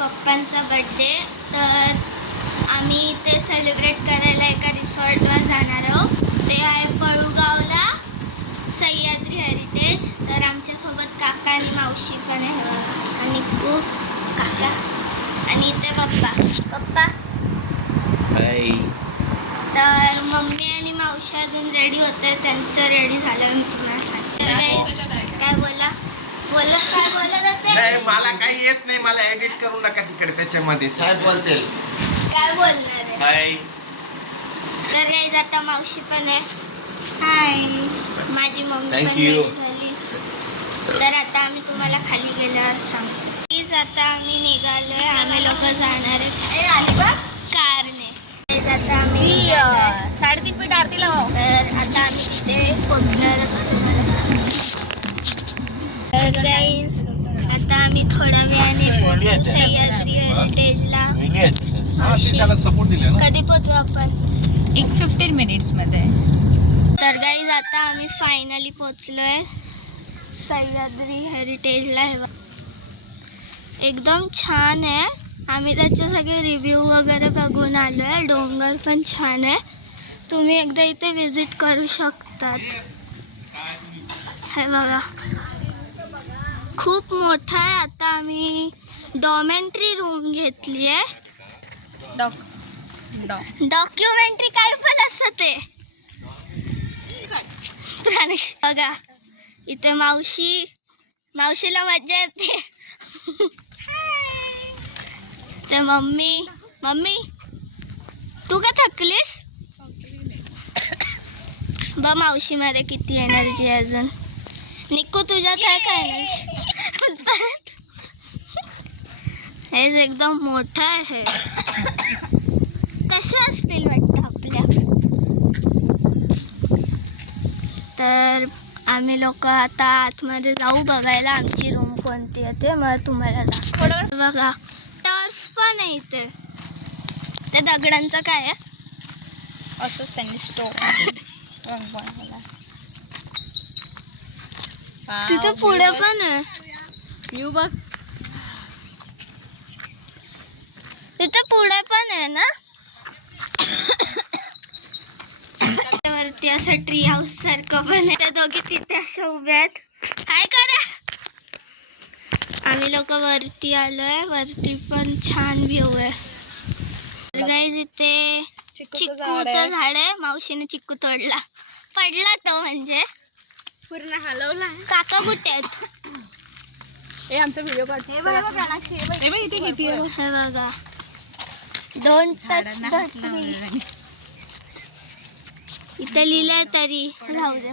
पप्पांचा birthday, तर आम्ही ते सेलिब्रेट करायला एका रिसॉर्टवर जाणार आहोत. ते आहे पळूगावला, सह्याद्री हेरिटेज. तर आमच्यासोबत काका आणि मावशी पण आहे आणि काका आणि इथे पप्पा. तर मम्मी आणि मावशी अजून रेडी होते, त्यांचं रेडी झालं मी तुम्हाला सांगते. काय बोलत होते? नाही, मला काही येत नाही, मला एडिट करू नका तिकडे त्याच्यामध्ये. साहेब बोलतील. काय बोलणार आहे? तर गाईज आता मावशी पण आहे. हाय. माझी मम्मी पण रेडी झाली. तर आता आम्ही तुम्हाला खाली गेल्यावर सांगतो. प्लीज आता आम्ही निघालोय, आम्ही लोक जाणार आहेत कारने. आता आम्ही 3.5 फीट आरती लावा. तर आता आम्ही तिथे पोहोचणारच. तर गाईज आता आम्ही थोड्या वेळाने पोहोचू सह्याद्री हेरिटेजला. कधी पोहोचू आपण? 15 मिनिट्स मध्ये. तर गाईज आता आम्ही फायनली पोहोचलोय सह्याद्री हेरिटेजला. एकदम छान आहे. आम्ही त्याचे सगळे रिव्ह्यू वगैरे बघून आलो आहे. डोंगर पण छान आहे, तुम्ही एकदा इथे विजिट करू शकतात. हे बघा खूप मोठा आहे. आता आम्ही डॉमेंट्री रूम घेतली आहे. डॉक्युमेंटरी काय पण असतं ते. बघा इथे मावशीला मज्जा येते. ते मम्मी तू का थकलीस? बा मावशी मध्ये किती एनर्जी आहे अजून. निक्कू तुझ्यात आहे का एनर्जी? परत हे एकदम मोठं आहे. कशा असतील वाटतं आपल्या. तर आम्ही लोक आता आतमध्ये जाऊ बघायला आमची रूम कोणती आहे ते. मग तुम्हाला दाखवतो. बघा टर्फ पण आहे इथे. त्या दगडांचं काय आहे? असंच त्यांनी स्टोन बनवला. तिथे पुढे पण आहे. व्ह्यू बघ. तिथे पुढे पण आहे ना. वरती असं ट्री हाऊस सारखं पण आहे. त्या दोघी तिथे अशा उभ्या आहेत. काय करा. आम्ही लोक वरती आलोय. वरती पण छान व्ह्यू आहे. गाईज इथे चिक्कूचं झाड आहे. मावशीने चिक्कू तोडला, पडला तो म्हणजे पूर्ण हलवला. काका कुठे आहेत? हे आमचा व्हिडिओ काढतो. हे इथे किती आहे. हे बघा डोंट टच द ट्री. इथे लिहिलंय तरी राहू द्या.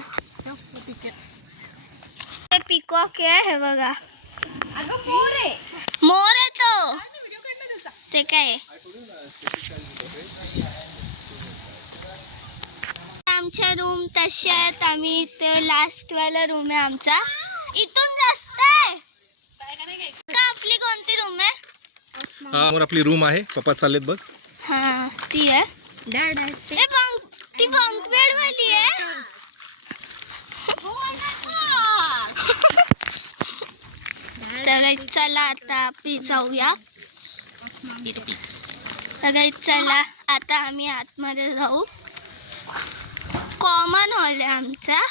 ते पिकॉक आहे. हे बघा मोर आहे तो. ते काय आमच्या रूम तशा आहेत. आम्ही इथे लास्ट वाला रूम आहे आमचा. इथून रस्ता आहे का? आपली कोणती रूम आहे? हा आपली रूम आहे. पप्पा चाललेत बघ. हा ती आहे. ती बंक बेड वाली आहे. तर चला आता जाऊया. तर चला आता आम्ही आतमध्ये जाऊ. कॉमन हॉल आहे आमचा.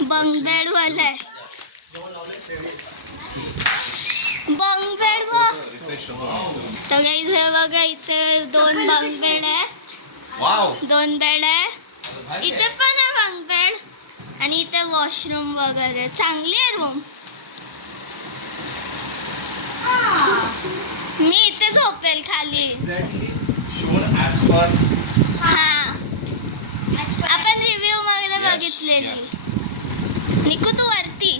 बंक बेड वाला आहे. बंक बेड तर इथे बघा इथे 2 बंक बेड आहे. 2 बेड आहे. इथे पण आहे बंक बेड आणि इथे वॉशरूम वगैरे. चांगली आहे रूम. मी इथे झोपेल खाली. हा आपण रिव्ह्यू मध्ये बघितलेली. निकू तू वरती.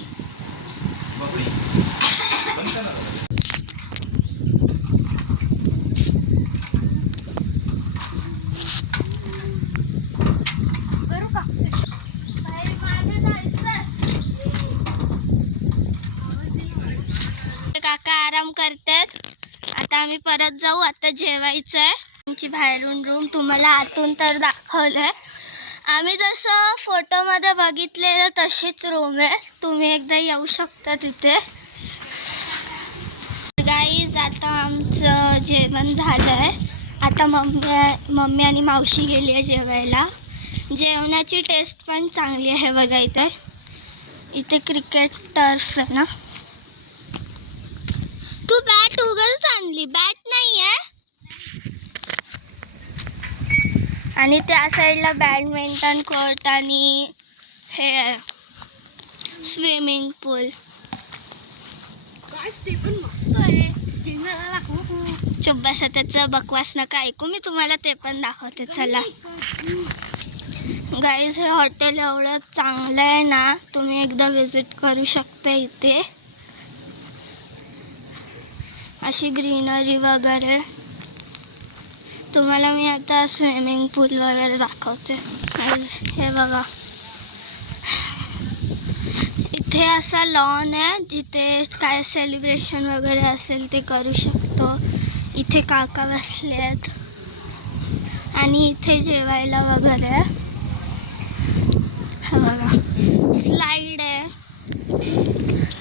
काका आराम करतात. आता आम्ही परत जाऊ. आता जेवायचं आहे. आमची बाहेरून रूम तुम्हाला आतून तर दाखवलंय. आम्ही जसं फोटोमध्ये बघितलेलं तशीच रूम आहे. तुम्ही एकदा येऊ शकता तिथे. गाईज आता आमचं जेवण झालं आहे. आता मम्मी आणि मावशी गेली आहे जेवायला. जेवणाची टेस्ट पण चांगली आहे बघा. इथे क्रिकेट टर्फ आहे ना. तू बॅट उगाच आणली, बॅट नाही आहे. आणि त्या साईडला बॅडमिंटन कोर्ट आणि हे स्विमिंग पूल. ते पण मस्त आहे. जिंगाला दाखवू. चुप बसा, त्याचं बकवास नका ऐकू. मी तुम्हाला ते पण दाखवते. चला गाईज, हे हॉटेल एवढं चांगलं आहे ना, तुम्ही एकदा विजिट करू शकता. इथे अशी ग्रीनरी वगैरे. तुम्हाला मी आता स्विमिंग पूल वगैरे दाखवते. हे बघा, इथे असा लॉन आहे जिथे काय सेलिब्रेशन वगैरे असेल ते करू शकतो. इथे काका बसले आहेत आणि इथे जेवायला वगैरे. हा बघा, स्लाईड आहे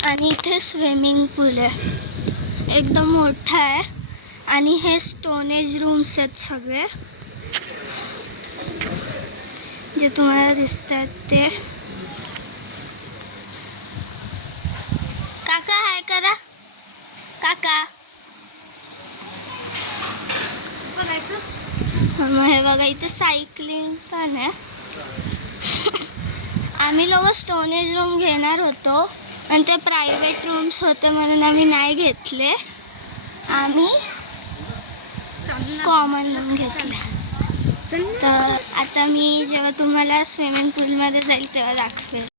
आणि इथे स्विमिंग पूल आहे. एकदम मोठा आहे. आणि हे स्टोनेज रूम्स आहेत सगळे जे तुम्हाला दिसत आहेत ते. काका हाय करा. काका मग हे बघा, इथे सायकलिंग पण आहे. आम्ही लोक स्टोनेज रूम घेणार होतो आणि ते प्रायव्हेट रूम्स होते म्हणून आम्ही नाही घेतले. आम्ही कॉमन रूम घेतले. तर आता मी जेव्हा तुम्हाला स्विमिंग पूलमध्ये जाईल तेव्हा दाखवेल.